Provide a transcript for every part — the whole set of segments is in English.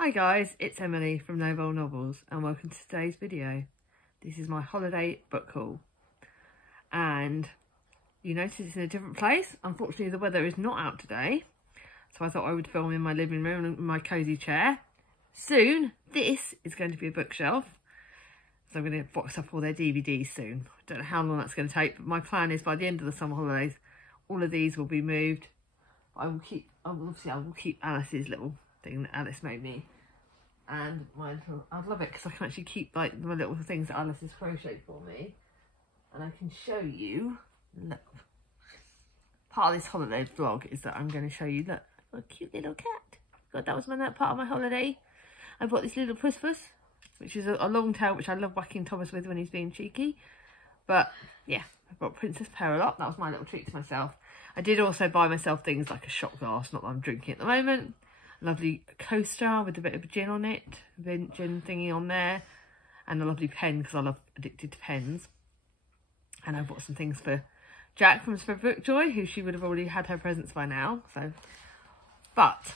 Hi guys, it's Emily from Novel Novels and welcome to today's video. This is my holiday book haul and you notice it's in a different place. Unfortunately the weather is not out today, so I thought I would film in my living room in my cosy chair. Soon this is going to be a bookshelf, so I'm going to box up all their DVDs soon. I don't know how long that's going to take, but my plan is by the end of the summer holidays all of these will be moved. I will keep Alice's little thing that Alice made me, and mine. I'd love it because I can actually keep like my little things that Alice has crocheted for me, and I can show you. Look, part of this holiday vlog is that I'm going to show you that a cute little cat. God, that was part of my holiday. I bought this little puss, which is a long tail, which I love whacking Thomas with when he's being cheeky. But yeah, I bought Princess Pearl. That was my little treat to myself. I did also buy myself things like a shot glass, not that I'm drinking at the moment. A lovely coaster with a bit of gin on it, gin thingy on there, and a lovely pen because I love addicted to pens. And I bought some things for Jack from Spread Bookjoy, who she would have already had her presents by now. So, but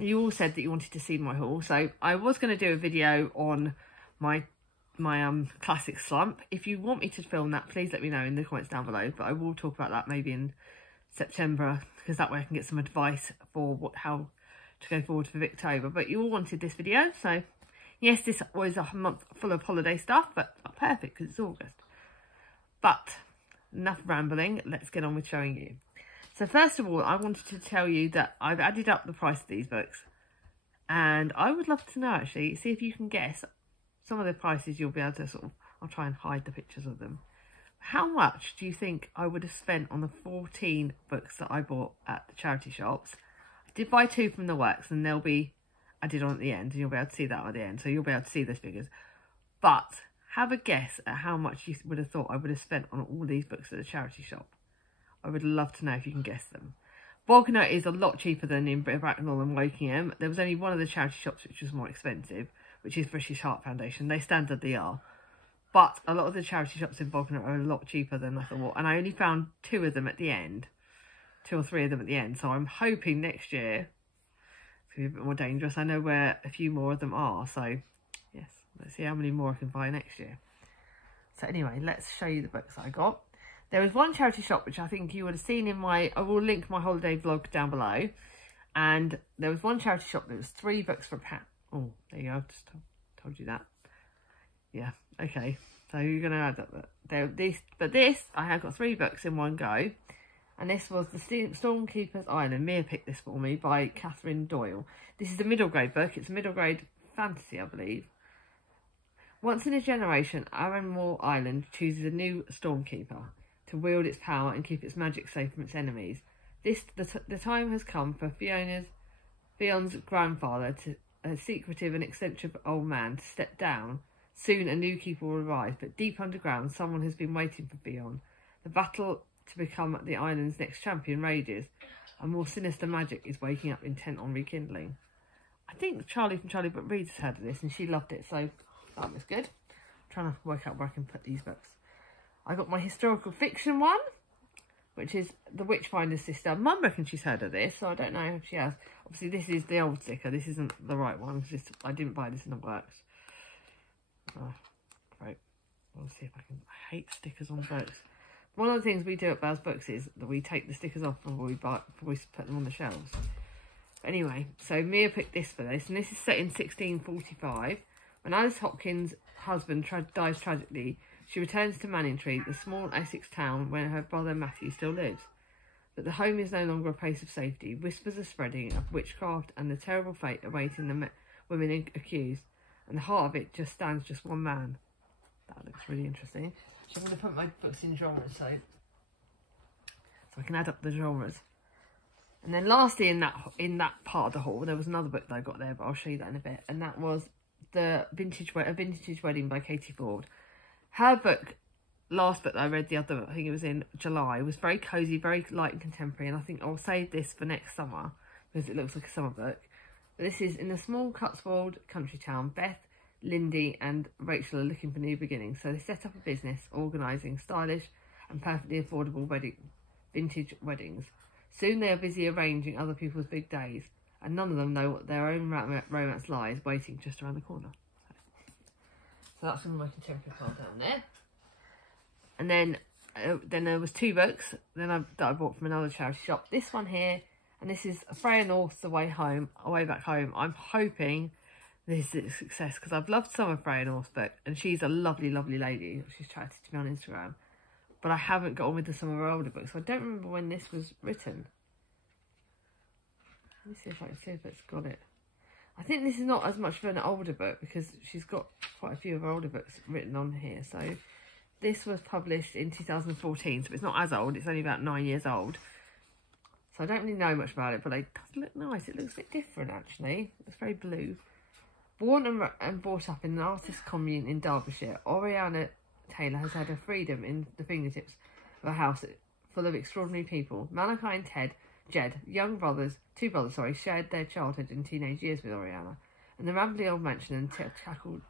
you all said that you wanted to see my haul, so I was going to do a video on my classic slump. If you want me to film that, please let me know in the comments down below. But I will talk about that maybe in September, because that way I can get some advice for how to go forward for Victober. But you all wanted this video, so yes, this was a month full of holiday stuff, but not perfect because it's August. But enough rambling, let's get on with showing you. So first of all, I wanted to tell you that I've added up the price of these books, and I would love to know, actually, see if you can guess some of the prices. You'll be able to I'll try and hide the pictures of them. How much do you think I would have spent on the 14 books that I bought at the charity shops? I did buy 2 from the works, and they'll be added on at the end, and you'll be able to see that at the end, so you'll be able to see those figures. But have a guess at how much you would have thought I would have spent on all these books at the charity shop. I would love to know if you can guess them. Bognor is a lot cheaper than in Bracknell and Wokingham. There was only one of the charity shops which was more expensive, which is British Heart Foundation. They standardly are. But a lot of the charity shops in Bognor are a lot cheaper than I thought. And I only found 2 of them at the end. 2 or 3 of them at the end. So I'm hoping next year it's going to be a bit more dangerous. I know where a few more of them are. So yes, let's see how many more I can buy next year. So anyway, let's show you the books that I got. There was one charity shop which I think you would have seen in I will link my holiday vlog down below. And there was one charity shop that was 3 books for £1. Oh, there you go, I've just told you that. Yeah, okay. So you're going to add up this, I have got 3 books in one go. And this was The Stormkeeper's Island. Mia picked this for me by Catherine Doyle. This is a middle grade book. It's a middle grade fantasy, I believe. Once in a generation, Arranmore Island chooses a new Stormkeeper to wield its power and keep its magic safe from its enemies. The time has come for Fion's grandfather, a secretive and eccentric old man, to step down. Soon a new keeper will arrive, but deep underground someone has been waiting for Fion. The battle to become the island's next champion rages, and more sinister magic is waking up, intent on rekindling. I think Charlie from Charlie But Reads has heard of this and she loved it, so that was good. I'm trying to work out where I can put these books. I got my historical fiction one, which is The Witchfinder Sister. Mum reckons she's heard of this, so I don't know if she has. Obviously, this is the old sticker. This isn't the right one. I didn't buy this in the works. Oh, great. I'll see if I can. I hate stickers on books. One of the things we do at Bow's Books is that we take the stickers off before we put them on the shelves. But anyway, so Mia picked this for this, and this is set in 1645. When Alice Hopkins' husband dies tragically, she returns to Manningtree, the small Essex town where her brother Matthew still lives. But the home is no longer a place of safety. Whispers are spreading of witchcraft and the terrible fate awaiting the women accused. And the heart of it stands just one man. That looks really interesting. So I'm going to put my books in genres so I can add up the genres. And then lastly in that part of the haul, there was another book that I got there, but I'll show you that in a bit. And that was A Vintage Wedding by Katie Ford. Her book, last book that I read I think it was in July, was very cosy, very light and contemporary, and I think I'll save this for next summer because it looks like a summer book. But this is in a small Cotswold country town. Beth, Lindy and Rachel are looking for new beginnings, so they set up a business organising stylish and perfectly affordable vintage weddings. Soon they are busy arranging other people's big days. and none of them know what their own romance lies waiting just around the corner. So that's one of my contemporary pile down there. And then there was 2 books that I bought from another charity shop. This one here, and this is Freya North's The Way Back Home. I'm hoping this is a success because I've loved some of Freya North's book, and she's a lovely, lovely lady. She's chatted to me on Instagram. But I haven't got on with some of her older books, so I don't remember when this was written. Let me see if I can see if it's got it. I think this is not as much of an older book because she's got quite a few of her older books written on here. So this was published in 2014, so it's not as old. It's only about 9 years old. So I don't really know much about it, but it does look nice. It looks a bit different, actually. It's very blue. Born and brought up in an artist commune in Derbyshire, Oriana Taylor has had her freedom in the fingertips of a house full of extraordinary people. Malachi and Jed, two brothers, shared their childhood and teenage years with Oriana. In the rambling old mansion and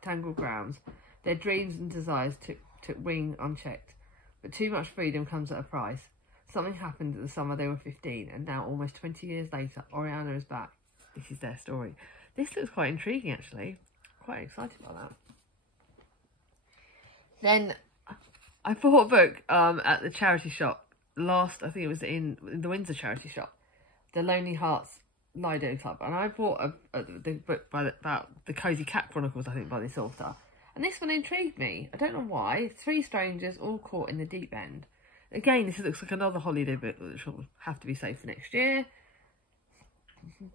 tangled grounds, their dreams and desires took wing unchecked. But too much freedom comes at a price. Something happened at the summer they were 15, and now, almost 20 years later, Oriana is back. This is their story. This looks quite intriguing, actually. Quite excited about that. Then I bought a book at the charity shop I think it was in the Windsor charity shop, the Lonely Hearts Lido Club, and I bought the book about the Cozy Cat Chronicles, I think, by this author. And this one intrigued me. I don't know why. 3 strangers all caught in the deep end. Again, this looks like another holiday book which will have to be saved for next year.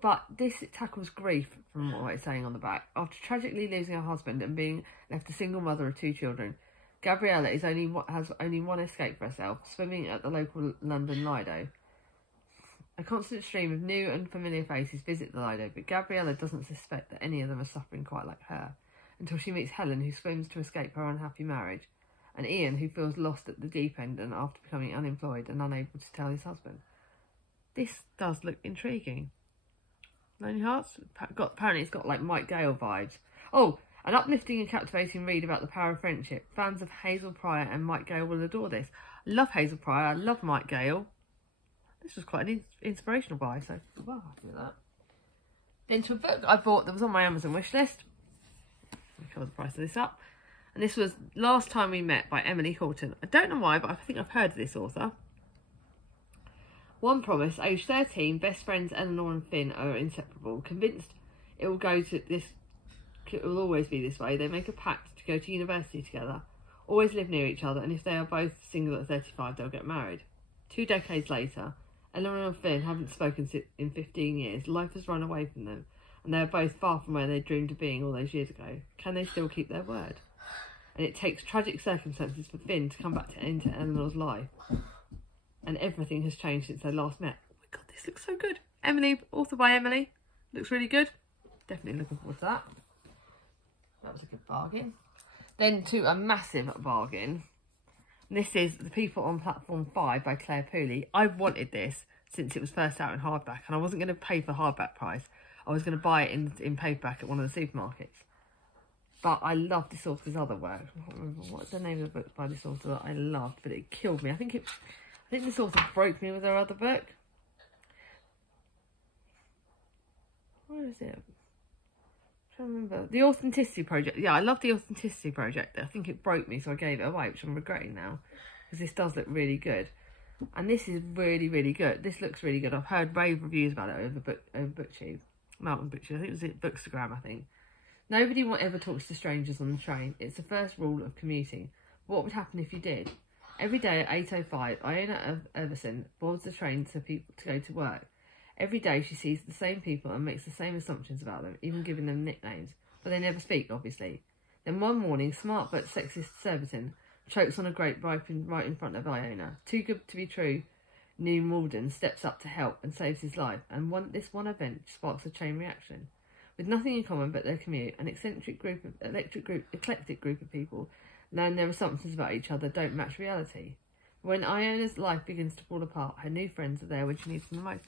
But this tackles grief, from what it's saying on the back. After tragically losing her husband and being left a single mother of 2 children, Gabriella has only one escape for herself, swimming at the local London Lido. A constant stream of new and familiar faces visit the Lido, but Gabriella doesn't suspect that any of them are suffering quite like her, until she meets Helen, who swims to escape her unhappy marriage, and Ian, who feels lost at the deep end and after becoming unemployed and unable to tell his husband. This does look intriguing. Lonely Hearts? Apparently it's got like Mike Gale vibes. Oh, an uplifting and captivating read about the power of friendship. Fans of Hazel Pryor and Mike Gale will adore this. I love Hazel Pryor. I love Mike Gale. This was quite an inspirational buy, so I'm well happy with that. Then to a book I bought that was on my Amazon wishlist. Let me cover the price of this up. And this was Last Time We Met by Emily Horton. I don't know why, but I think I've heard of this author. One promise, age 13, best friends Eleanor and Finn are inseparable. Convinced it will always be this way, they make a pact to go to university together, always live near each other, and if they are both single at 35, they'll get married. 2 decades later, Eleanor and Finn haven't spoken in 15 years. Life has run away from them, and they are both far from where they dreamed of being all those years ago. Can they still keep their word? And it takes tragic circumstances for Finn to come back to enter Eleanor's life. And everything has changed since they last met. Oh my god, this looks so good. Emily, author by Emily. Looks really good. Definitely looking forward to that. That was a good bargain. Then to a massive bargain. This is The People on Platform 5 by Claire Pooley. I've wanted this since it was first out in hardback, and I wasn't going to pay for hardback price. I was going to buy it in paperback at one of the supermarkets. But I love this author's other work. I can't remember what's the name of the book by this author that I loved, but it killed me. I think this author broke me with her other book. Where is it? I'm trying to remember. The Authenticity Project. Yeah, I love The Authenticity Project. I think it broke me, so I gave it away, which I'm regretting now, because this does look really good. And this is really, really good. This looks really good. I've heard rave reviews about it over BookTube. Not on BookTube. I think it was at Bookstagram, I think. Nobody ever talks to strangers on the train. It's the first rule of commuting. What would happen if you did? Every day at 8:05, Iona Everson boards the train to go to work. Every day she sees the same people and makes the same assumptions about them, even giving them nicknames. But they never speak, obviously. Then one morning, smart but sexist Surbiton chokes on a grape right in front of Iona. Too good to be true, New Malden steps up to help and saves his life. And this one event sparks a chain reaction. With nothing in common but their commute, an eclectic group of people learn their assumptions about each other don't match reality. When Iona's life begins to fall apart, her new friends are there when she needs them the most.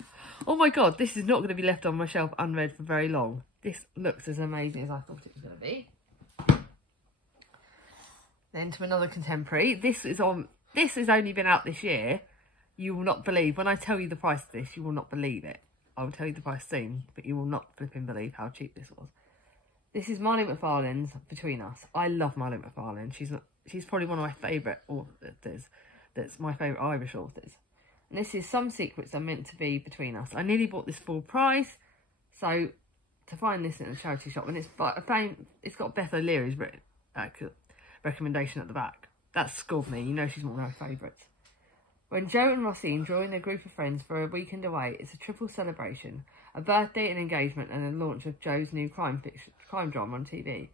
Oh my god, this is not going to be left on my shelf unread for very long. This looks as amazing as I thought it was going to be. Then to another contemporary. This has only been out this year. You will not believe, when I tell you the price of this, you will not believe it. I will tell you the price soon, but you will not flipping believe how cheap this was. This is Marley McFarlane's Between Us. I love Marley McFarlane. She's probably one of my favourite authors. That's my favourite Irish authors. And this is Some Secrets Are Meant to Be Between Us. I nearly bought this full price, so to find this in a charity shop, and it's got Beth O'Leary's recommendation at the back. That scored me. You know she's one of my favourites. When Joe and Roisin join their group of friends for a weekend away, it's a triple celebration: a birthday, an engagement, and a launch of Joe's new crime drama on TV.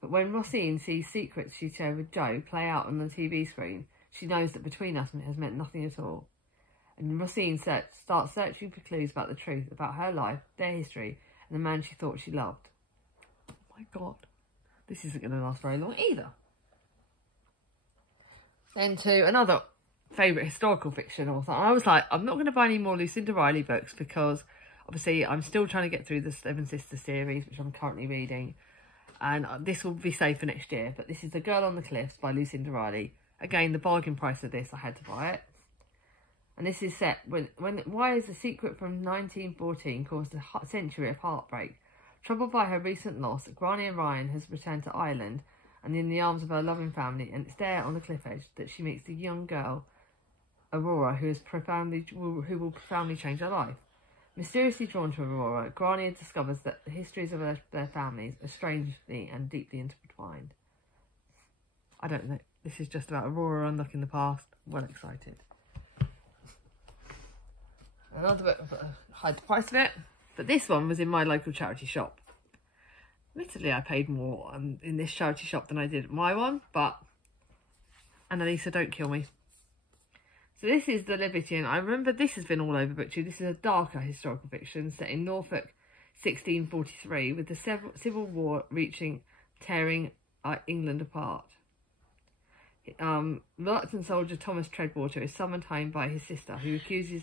But when Roisin sees secrets she shared with Joe play out on the TV screen, she knows that Between Us has meant nothing at all. And Roisin starts searching for clues about the truth, about her life, their history, and the man she thought she loved. Oh my God. This isn't going to last very long either. Then to another favourite historical fiction author. I was like, I'm not going to buy any more Lucinda Riley books because obviously I'm still trying to get through the Seven Sisters series, which I'm currently reading. And this will be saved for next year. But this is The Girl on the Cliffs by Lucinda Riley. Again, the bargain price of this, I had to buy it. And this is set why is the secret from 1914 caused a century of heartbreak? Troubled by her recent loss, Granny Ryan has returned to Ireland and in the arms of her loving family, and it's there on the cliff edge that she meets the young girl, Aurora, who will profoundly change her life. Mysteriously drawn to Aurora, Granny discovers that the histories of their families are strangely and deeply intertwined. I don't know. This is just about Aurora unlocking the past. Well excited. Another book, hide the price of it, but this one was in my local charity shop. Admittedly, I paid more in this charity shop than I did at my one, but Annalisa, don't kill me. So this is The Libertine. I remember this has been all over BookTube. This is a darker historical fiction set in Norfolk, 1643, with the Civil War tearing England apart. Reluctant soldier Thomas Treadwater is summoned home by his sister, who accuses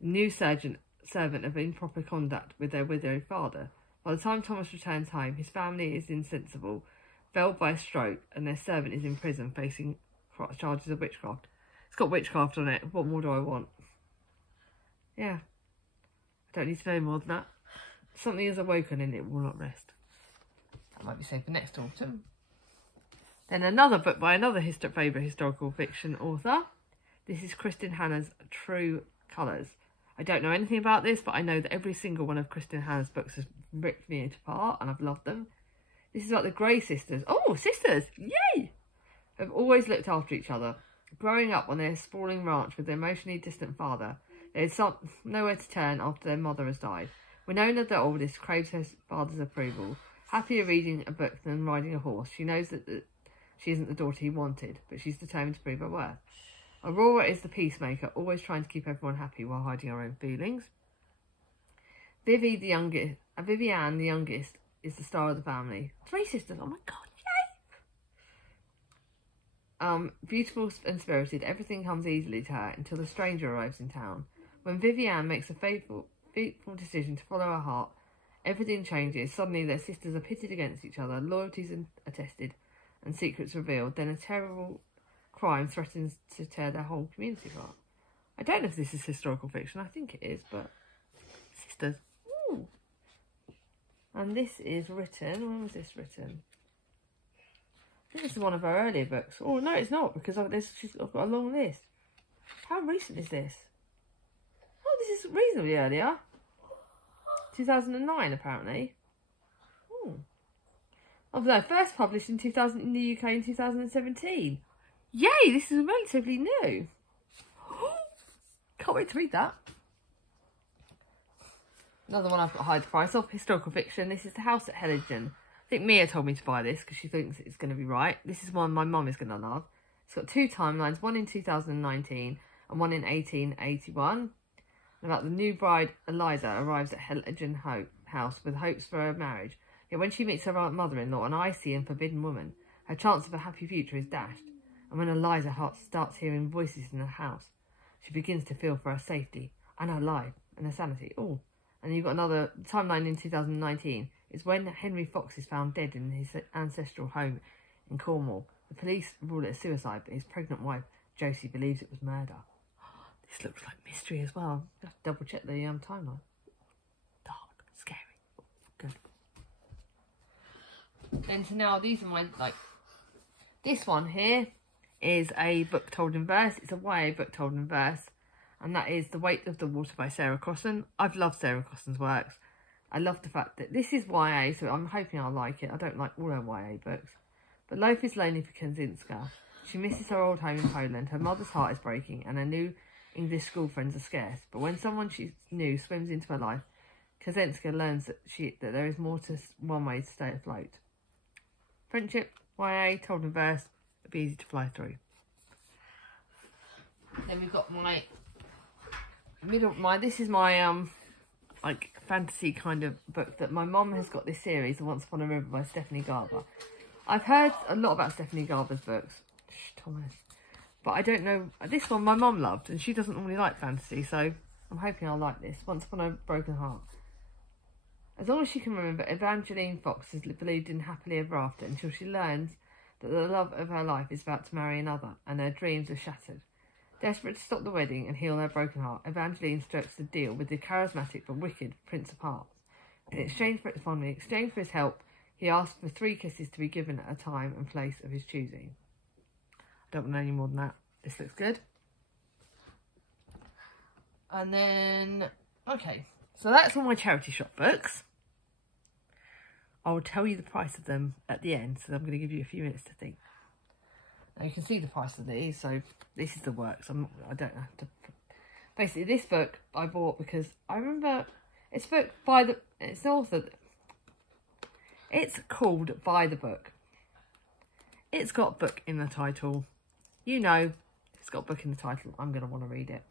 new servant of improper conduct with their widowed father. By the time Thomas returns home, his family is insensible, felled by a stroke, and their servant is in prison facing charges of witchcraft. It's got witchcraft on it. What more do I want? Yeah. I don't need to know more than that. Something is awoken and it will not rest. That might be saved for next autumn. Then another book by another favourite historical fiction author. This is Kristin Hannah's True Colours. I don't know anything about this, but I know that every single one of Kristin Hannah's books has ripped me apart, and I've loved them. This is about the Grey sisters. Oh, sisters! Yay! Have always looked after each other. Growing up on their sprawling ranch with their emotionally distant father, they had nowhere to turn after their mother has died. Winona, the oldest, craves her father's approval. Happier reading a book than riding a horse, she knows that she isn't the daughter he wanted, but she's determined to prove her worth. Aurora is the peacemaker, always trying to keep everyone happy while hiding her own feelings. Vivian, the youngest, is the star of the family. 3 sisters, oh my God, yay! Beautiful and spirited, everything comes easily to her until a stranger arrives in town. When Vivian makes a fateful decision to follow her heart, everything changes. Suddenly their sisters are pitted against each other, loyalties are tested, and secrets revealed. Then a terrible crime threatens to tear their whole community apart. I don't know if this is historical fiction. I think it is, but sisters. Ooh. And this is written. When was this written? I think this is one of her earlier books. Oh no, it's not, because she's got a long list. How recent is this? Oh, this is reasonably earlier. 2009, apparently. Oh no, first published in the UK in 2017. Yay, this is relatively new. Can't wait to read that. Another one I've got to hide the price of, historical fiction. This is The House at Heligen. I think Mia told me to buy this because she thinks it's going to be right. This is one my mum is going to love. It's got 2 timelines, one in 2019 and one in 1881. About the new bride, Eliza, arrives at Heligen House with hopes for her marriage. Yet when she meets her mother-in-law, an icy and forbidden woman, her chance of a happy future is dashed. And when Eliza starts hearing voices in her house, she begins to feel for her safety and her life and her sanity. Oh, and you've got another timeline in 2019. It's when Henry Fox is found dead in his ancestral home in Cornwall. The police rule it a suicide, but his pregnant wife, Josie, believes it was murder. This looks like mystery as well. I have to double check the timeline. good. And so now these are my, like, this one here is a book told in verse. It's a YA book told in verse. And that is The Weight of the Water by Sarah Crossan. I've loved Sarah Crossan's works. I love the fact that this is YA, so I'm hoping I'll like it. I don't like all her YA books. But life is lonely for Kaczynska. She misses her old home in Poland. Her mother's heart is breaking and her new English school friends are scarce. But when someone she knew swims into her life, Kaczynska learns that there is more to one way to stay afloat. Friendship, YA, told in verse, it'd be easy to fly through. Then we've got my this is my like fantasy kind of book that my mum has got, this series, The Once Upon a River by Stephanie Garber. I've heard a lot about Stephanie Garber's books. Shh, Thomas. But I don't know, this one my mum loved and she doesn't normally like fantasy, so I'm hoping I'll like this. Once Upon a Broken Heart. As long as she can remember, Evangeline Fox has believed in happily ever after until she learns that the love of her life is about to marry another and her dreams are shattered. Desperate to stop the wedding and heal her broken heart, Evangeline strokes the deal with the charismatic but wicked Prince of Hearts. In exchange for his help, he asks for 3 kisses to be given at a time and place of his choosing. I don't want any more than that. This looks good. And then, okay, so that's all my charity shop books. I will tell you the price of them at the end, so I'm going to give you a few minutes to think. Now you can see the price of these, so this is the works. I don't have to. Basically, this book I bought because I remember it's book by the. It's the author. It's called By the Book. It's got book in the title. You know, it's got book in the title. I'm going to want to read it.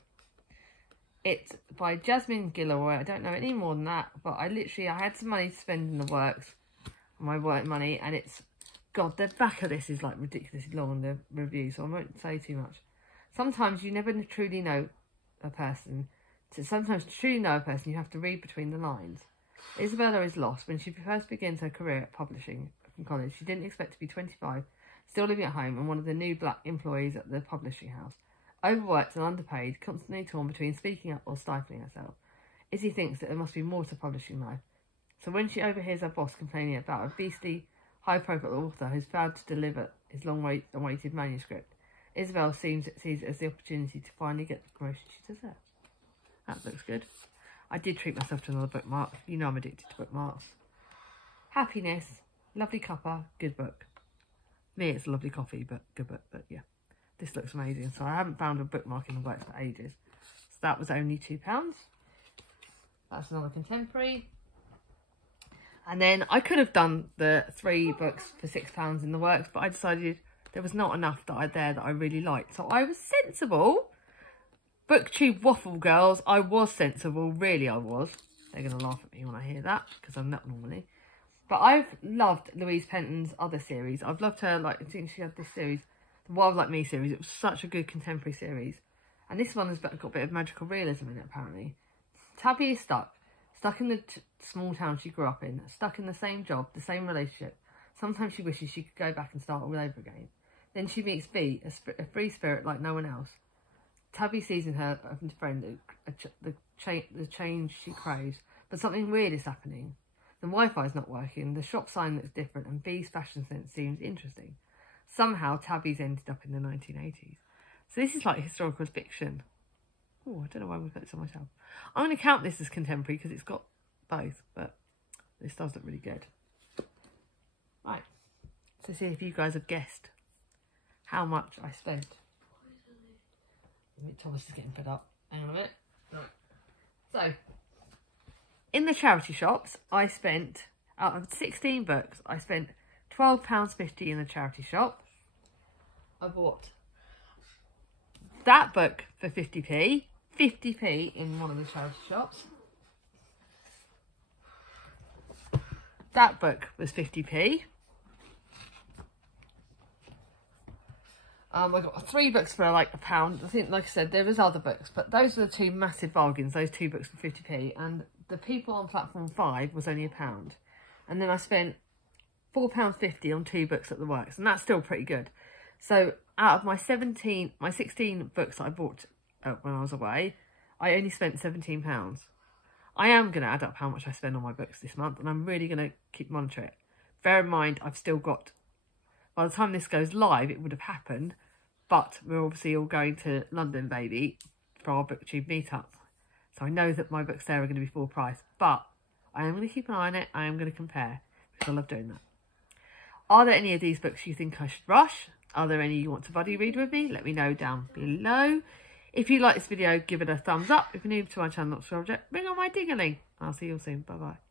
It's by Jasmine Gilroy. I don't know any more than that, but I had some money to spend in the works, my work money, and it's. God, the back of this is like ridiculously long on the review, so I won't say too much. Sometimes you never truly know a person. Sometimes to truly know a person, you have to read between the lines. Isabella is lost. When she first begins her career at publishing from college, she didn't expect to be 25, still living at home, and one of the new black employees at the publishing house. Overworked and underpaid, constantly torn between speaking up or stifling herself. Izzy thinks that there must be more to publishing life. So when she overhears her boss complaining about a beastly, high-profile author who's failed to deliver his long-awaited manuscript, Isabel sees it as the opportunity to finally get the promotion she deserves. That looks good. I did treat myself to another bookmark. You know I'm addicted to bookmarks. Happiness, lovely cuppa, good book. Me, it's a lovely coffee, but good book. But yeah, this looks amazing. So I haven't found a bookmark in the works for ages. So that was only £2. That's another contemporary. And then I could have done the 3 books for £6 in the works, but I decided there was not enough that I really liked. So I was sensible. BookTube Waffle Girls, I was sensible. Really, I was. They're going to laugh at me when I hear that, because I'm not normally. But I've loved Louise Penton's other series. I've loved her, like, I think she had this series, the Wild Like Me series. It was such a good contemporary series. And this one has got a bit of magical realism in it, apparently. Tabby is stuck in the small town she grew up in, stuck in the same job, the same relationship. Sometimes she wishes she could go back and start all over again. Then she meets Bea, a free spirit like no one else. Tabby sees in her friend the change she craves, but something weird is happening. The Wi-Fi is not working, the shop sign looks different, and Bea's fashion sense seems interesting. Somehow, Tabby's ended up in the 1980s. So this is like historical fiction. Oh, I don't know why we've got it to myself. I'm going to count this as contemporary because it's got both, but this does look really good. Right, so see if you guys have guessed how much I spent. Thomas is getting fed up. Hang on a minute. Right. So, in the charity shops, I spent, out of 16 books, I spent £12.50 in the charity shop. I bought that book for 50p, 50p in one of the charity shops. That book was 50p. I got 3 books for like £1. I think, like I said, there was other books, but those are the 2 massive bargains, those 2 books for 50p. And the People on platform 5 was only £1. And then I spent £4.50 on 2 books at the works, and that's still pretty good. So out of my 16 books that I bought when I was away, I only spent £17. I am going to add up how much I spend on my books this month, and I'm really going to keep monitoring it. Bear in mind, I've still got, by the time this goes live, it would have happened, but we're obviously all going to London, baby, for our BookTube meetup. So I know that my books there are going to be full price, but I am going to keep an eye on it. I am going to compare, because I love doing that. Are there any of these books you think I should rush? Are there any you want to buddy read with me? Let me know down below. If you like this video, give it a thumbs up. If you're new to my channel, not subscribed yet, bring on my ding-a-ling. I'll see you all soon. Bye-bye.